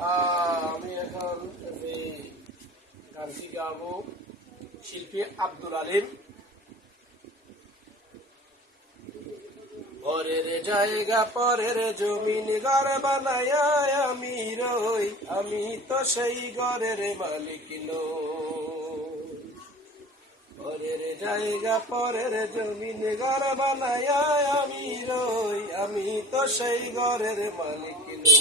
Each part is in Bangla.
আমি এখন যে গানটি গাবো শিল্পী আব্দুল আলিম। পরের জায়গা পরের জমিন ঘর বানায় আমি রই, আমি তো সেই ঘরের মালিক নই। পরের জায়গা পরের জমিন ঘর বানায় আমি রই, আমি তো সেই ঘরের মালিক নই।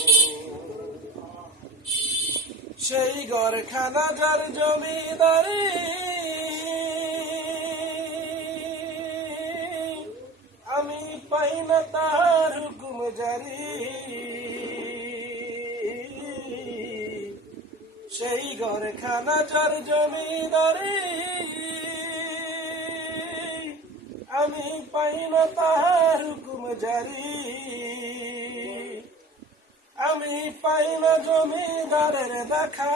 সেই ঘরখানা যার জমিদারি, আমি পাই না তার হুকুম জারি। সেই ঘরখানা যার জমিদারি, আমি পাই না তার হুকুম জারি। আমি পাই না জমিদারের দেখা,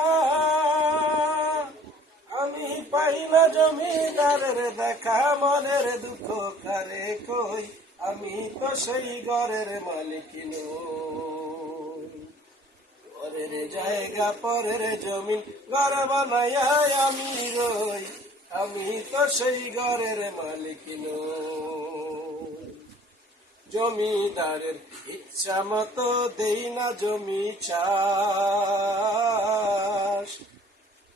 আমি পাই না জমিদারের দেখা। মনের দুঃখ কারে কই, আমি তো সেই ঘরের মালিক নই। পরের জায়গা পরের জমিন ঘর বানায় আমি রই, আমি তো সেই ঘরের মালিক নই। জমিদারের ইচ্ছা মতো দেই না জমি চাষ,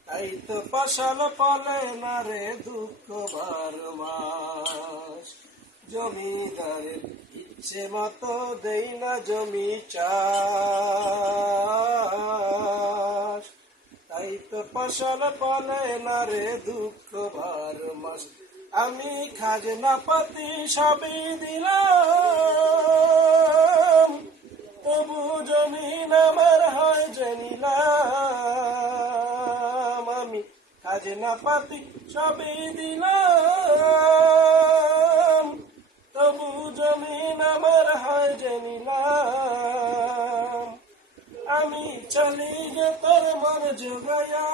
তাই তো ফসল ফলে না রে দুঃখ 12 মাস। জমিদারের ইচ্ছে মতো দেই না জমি চাষ, তাই তো ফসল ফলে না রে দুঃখ 12 মাস। আমি খাজনা পাতি সবই দিলাম, তবু জমিন আমার হয় জানিলাম। আমি খাজনা পাতি সবই দিলাম, তবু জমিন আমার হয় জানিলাম। আমি চলি যে তোর মন জোগায়া,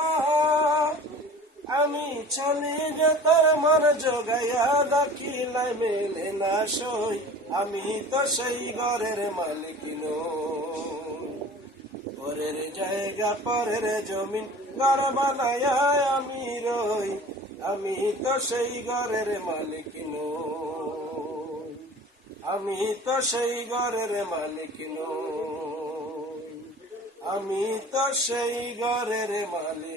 আমি চলি যে তোর মন জোগায়া, দাখিলাই মেলে না সই, আমি তো সেই ঘরের মালিক নই। পরের জায়গা পরের জমিন ঘর বানায় আমি রই, আমি তো সেই ঘরের মালিক নই। আমি তো সেই ঘরের মালিক নই, আমি তো সেই ঘরের মালিক।